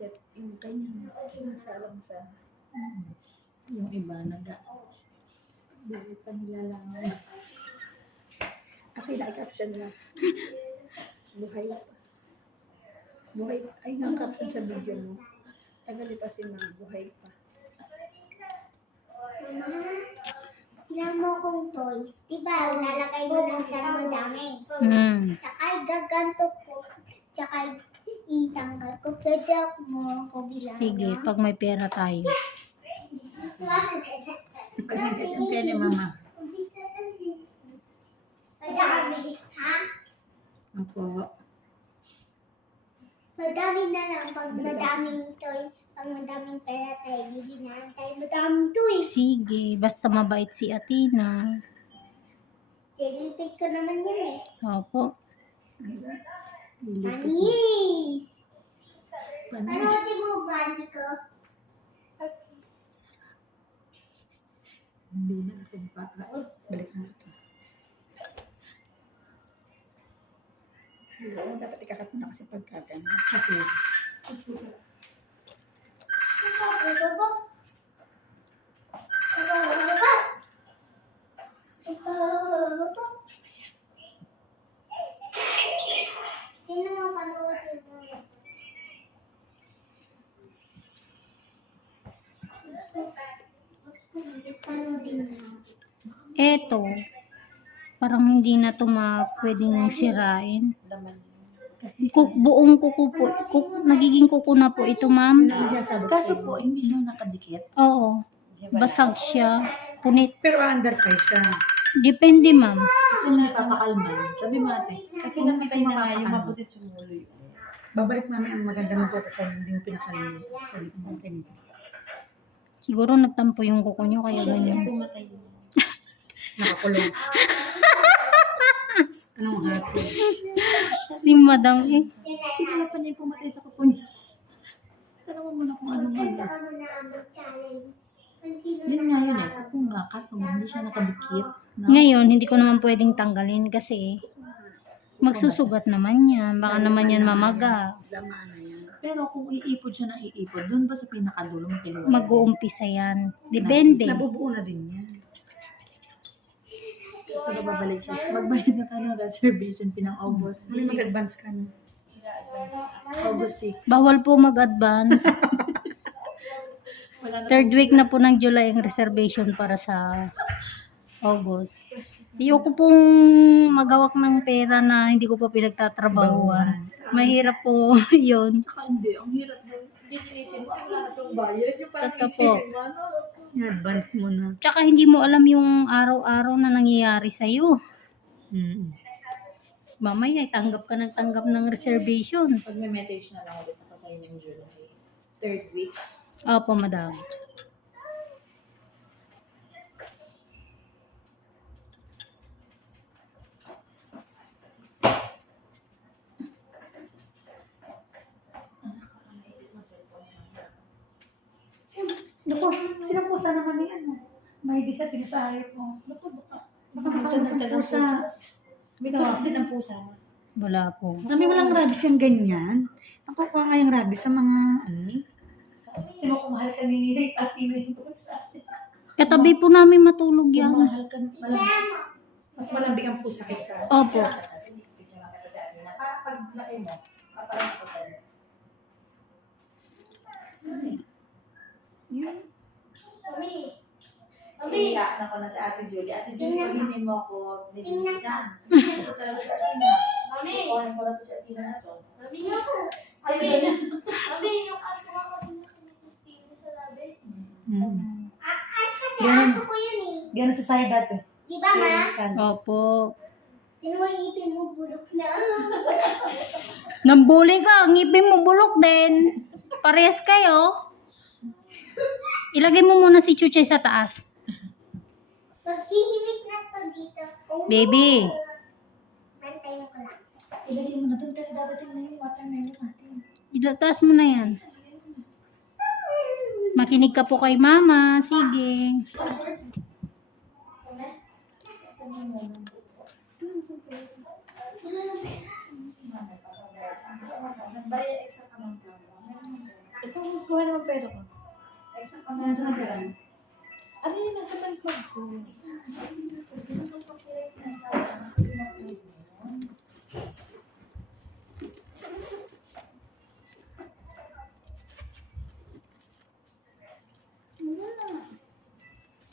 set yung kanya. Sinasalang sa Yung iba buhay pa nila lang. At caption na. Buhay pa. Buhay pa. Ay, ang caption sa video mo. Tagali pa si Ma'am. Buhay pa. Ilan mo kong toys. Diba, nalagay mo lang sa madami. Tsaka gaganto ko. Tsaka itanggal ko. Pwede mo ko bilang. Sige, pag may pera tayo. Pag nag-SMP ni Mama. Madami, ha? Opo. Madami na lang. Pag madaming toys, pag madaming pera tayo, bibinahan tayo madaming toys. Sige, basta mabait si Athena. Dilipid ko naman yun eh. Opo. Anis! Panoodin mo ba, ko? Hindi na itong bata. Balik na ito. Dapat ikakat mo na kasi pagkagan. Kasi Sino mo panoodin mo? Panoodin mo. Eto, parang hindi na to pwedeng sirain. Buong kuko po. Nagiging kuko na po ito, ma'am. Kaso po, hindi siya nakadikit. Oo. Basag siya. Punit. pero under pa siya. Depende, ma'am. Kasi nagpapakalman. Sabi mo ate, kasi namatay na nga yung maputit sumulo yun. Babalik mami ang maganda ng kuko kung hindi mo pinakalman. Pwede ko makinig. Siguro nagtampo yung kuko nyo, kaya ganyan. Pumatay yun. Nakakulong. Anong happy? Si madam eh. Kilala pa niya yung pumatay sa kuko niya. Tanong mo muna kung anong Kanta ano. ka mo na ang challenge. Sino Yun nga yun eh. Kuko nga, kaso hindi siya nakadikit. No? Ngayon, hindi ko naman pwedeng tanggalin kasi magsusugat naman yan. Baka naman yan mamaga. Laman na yan. Pero kung iipod siya ng iipod, doon ba sa pinakadulo mo kayo? Mag-uumpisa yan. Depende. Nabubuo na din yan. Basta babalik siya. Magbayad na tayo ng reservation pinang August. Muli mag-advance ka na. August 6. Bawal po mag-advance. Wala na. Third week na po ng July ang reservation para sa August. Ayoko pong magawak ng pera na hindi ko pa pinagtatrabahuan. Mahirap po yun. Saka hindi. Ang hirap doon. Businessin mo. Wala na itong bayad. Yung parang Totoo po. isipin mo, ano? I-advance mo na. Tsaka hindi mo alam yung araw-araw na nangyayari sa'yo. Mamaya, tanggap ka ng reservation. Pag may message na lang ulit ako sa'yo ng July. Third week. Opo, madam. Naku, sino po sana naman yan? May di sa tinasahayop mo. Naku, baka Nagtanong pusa. May tawag din ang pusa mo. Wala po. Kami walang rabies yung ganyan. Nakukuha nga yung rabies sa mga Hindi mo kung mahal ka ni Ate na yung pusa. Katabi po namin matulog yan. Mahal ka na. Mas malambing ang pusa kaysa. Opo. Pag laki mo, paparang ko sa'yo. Mami. Iiyakan ako na si Ate Julie. Ate Julie, pag hindi mo ako nililisan. Tingnan. Ito talaga si Athena. Mami. Kukunin ko na to si Athena na to. Mami. Ay, ganyan. Mami, yung aso ka kasi nakikistin sa labi. Mm. Kasi aso ko yun eh. Gano'n sa side dati. Di ba, ma? Opo. Sino mo yung ipin mo bulok na? Nambuli ka, ang ngipin mo bulok din. Parehas kayo. Ilagay mo muna si Chuchay sa taas. Maghihimik na to dito. Baby. Nantayin ko lang. Ilagay mo na doon kasi dadating na yung watermelon natin. Ilataas mo na yan. Makinig ka po kay mama. Sige. Nagbayad extra ka ng tama. Kuha naman pera ko. Exam ka na sa akin. Ano yun? Nasa bag ko.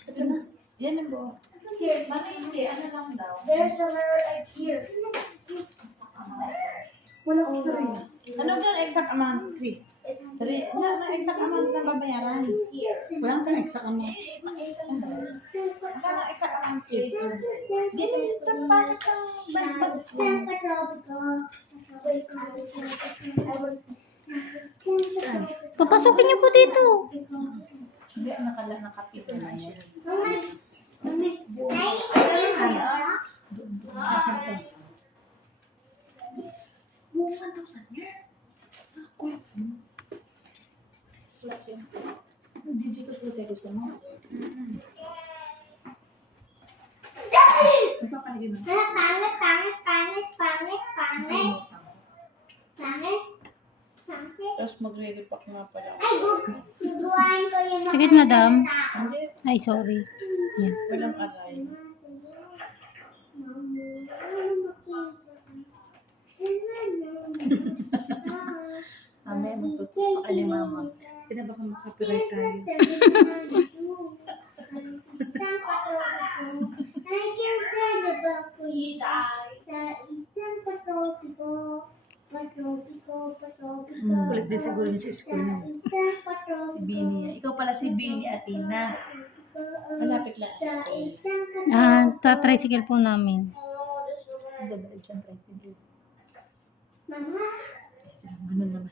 Ito na. Yan ang buo. Here, mami hindi. Ano lang daw? There's a rare egg here. Wala akong try. Ano ang exact amount? 3. Ano exact amount na babayaran? Wala kang exact amount. Ano ang exact amount? Di na yun sa packet ng bag. Papasukin niyo po dito. Hindi, nakapito na yan. Digital ko sa gusto mo. Ipapalagay mo. Tapos magre-repack nga pala. Guguhain ko yung mga Sakit, madam. Hindi, Ay, sorry. Yan. walang aray. Mamaya magtutos pa ka ni mama. Kaya baka makapiright tayo. Kulit din siguro yun sa school mo. Si Bini. Ikaw pala si Bini Atina. Malapit lang sa school. Tatricycle po namin. Ang ganda dyan, tricycle. Mama, Ano naman?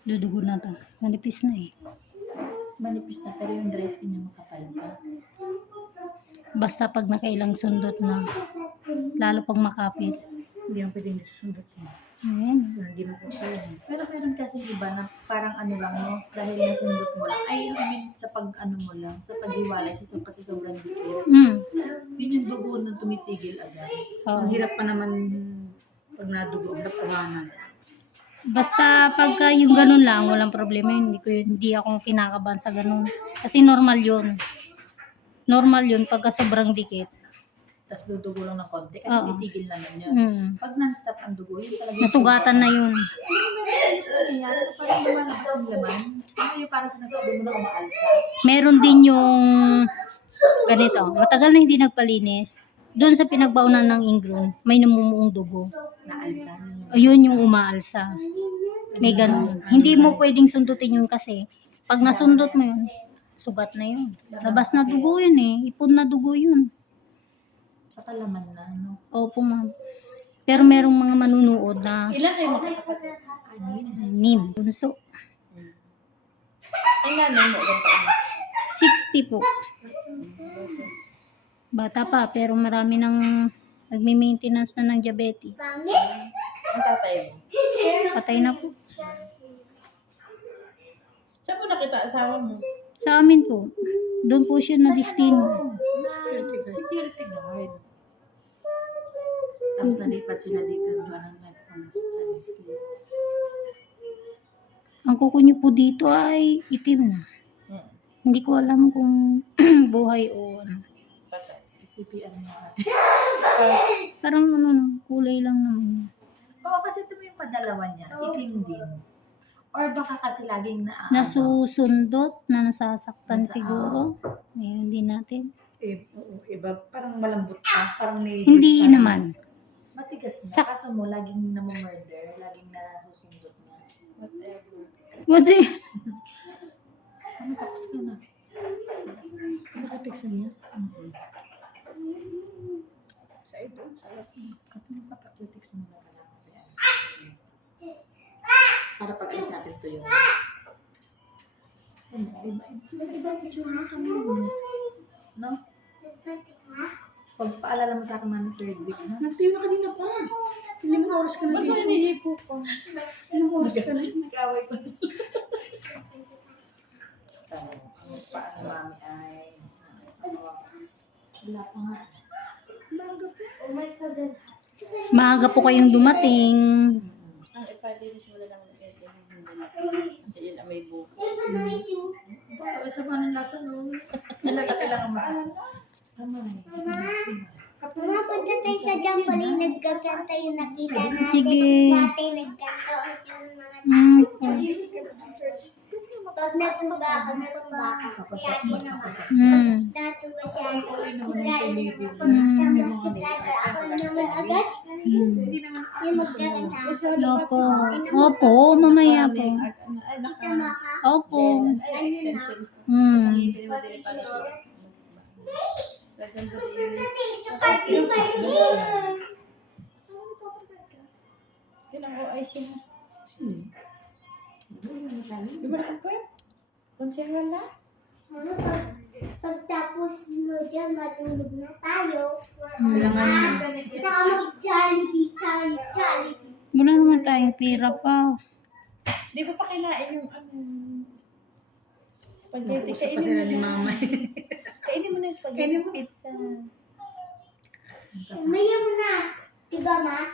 Dudugo na to. Manipis na eh. Manipis na pero yung dress niya makapal pa. Basta pag nakailang sundot na, lalo pag makapit. Hindi mo pwedeng susundot mo. Ayan. Hindi mo po kaya. Pero meron kasi iba na parang ano lang no, dahil nasundot mo lang. Ay, I mean, sa pag ano mo lang, sa paghiwalay, kasi sobrang dikit. Yun yung dugo na tumitigil agad. Oo. Ang hirap pa naman pag nadugo, hirap kuhanan. Basta pagka yung ganun lang, walang problema yun. Hindi ako kinakabahan sa ganun. Kasi normal yun. Normal yun pagka sobrang dikit. Tapos dudugo lang ng konti kasi Oo. titigil naman yun. Pag non-stop ang dugo, yun talaga yung Nasugatan na yun. nangyayari. Parang lumalabas yung laman. Ano yung parang sinasabi mo na umaalsa? Meron din yung ganito. Matagal na hindi nagpalinis. Doon sa pinagbaunan ng ingron, may namumuong dugo. Naalsa. Ayun yung umaalsa. May ganun. Hindi mo pwedeng sundutin yun kasi pag nasundot mo yun, sugat na yun. Labas na dugo yun eh. Ipon na dugo yun. Saka laman na, no? Opo ma'am. Pero merong mga manunood na Ilan kayo magkakapatid? nim, bunso. Ay nga, no, ganito. 60 po. Bata pa, pero marami nang nagme-maintenance na ng diabetes. Ang tatay mo. Patay na po. Saan mo nakita asawa mo? Sa amin po. Doon po siya na destino. Security guard. Tapos nalipat sila dito doon ang nagpumunta sa Nestle. Ang kuko niyo po dito ay itim na. Hindi ko alam kung buhay o ano. Patay. CPR mo ate. Parang ano, no, kulay lang naman. Oo, kasi ito yung padalawa niya. Itim din. Or baka kasi laging Nasusundot na nasasaktan siguro. Ngayon din natin. Oo, iba, parang malambot pa. Parang Hindi naman. matigas na. Kaso mo, laging namumurder. Laging nasusundot na. Whatever. What the? Ano, tapos ka na. Nakatiksan niya. Sa ito, sa laki. At napapatitiks mo na lang. Para pag-is natin ito yun. Iba yung tsura ka mo. No? Pagpaalala mo sa akin mami third week, ha? Nagtayo na kanina pa. 5 oras ka na Ba't dito. nanihipo ko? 5 oras ka na. Nag-away ko. Ang paano mami ay... Wala pa nga. Oh, my cousin. Maaga po kayong dumating. Ang ipalinis mo na lang ng aircon. Kasi yun ang may buko. Baka sama ng lasa no. Nalalaki lang ang masarap. Tama eh. Mama, punta tayo sa Jampoli, nagkakanta yung nakita natin. Sige. Dati nagkanta yung mga pag natumba ako, kaya ginawa. Natuwa siya. Si brother, ako naman agad. Yung magkakanta. Opo. Opo, mamaya po. Tama ka? Opo. Extension. Sa party. Yun ang OIC mo. Sino? Di ba nakapwet? Konserva na? Ano, pagtapos mo dyan, matulog na tayo. Tsaka mag-Jollibee. Wala naman tayong pera pa. Di ba pa kinain yung spaghetti? Kainin mo ni mama. Kainin mo na yung spaghetti pizza. Maya mo na. Diba, ma?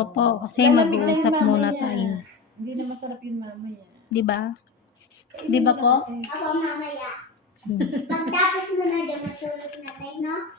Opo, kasi mag-uusap muna tayo. Hindi na masarap yung mamaya. Di ba? Di ba po? Ako mamaya. Pagtapos mo na dyan, matulog na tayo, no?